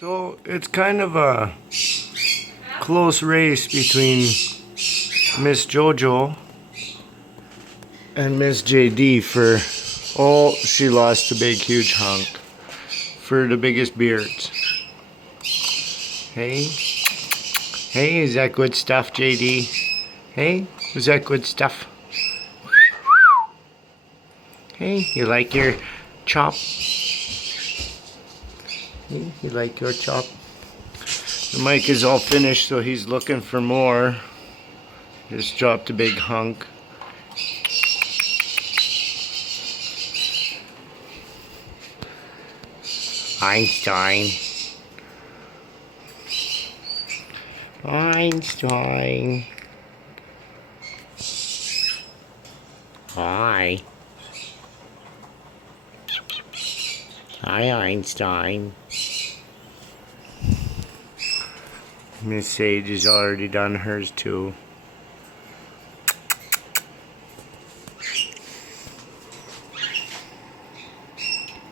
So it's kind of a close race between Miss JoJo and Miss JD for, oh, she lost a big huge hunk for the biggest beards. Hey, hey, is that good stuff, JD? Hey, is that good stuff? Hey, you like your chop? Hey, you like your chop? The mic is all finished, so he's looking for more. Just dropped a big hunk. Einstein. Einstein. Hi. Hi, Einstein. Miss Sage has already done hers too.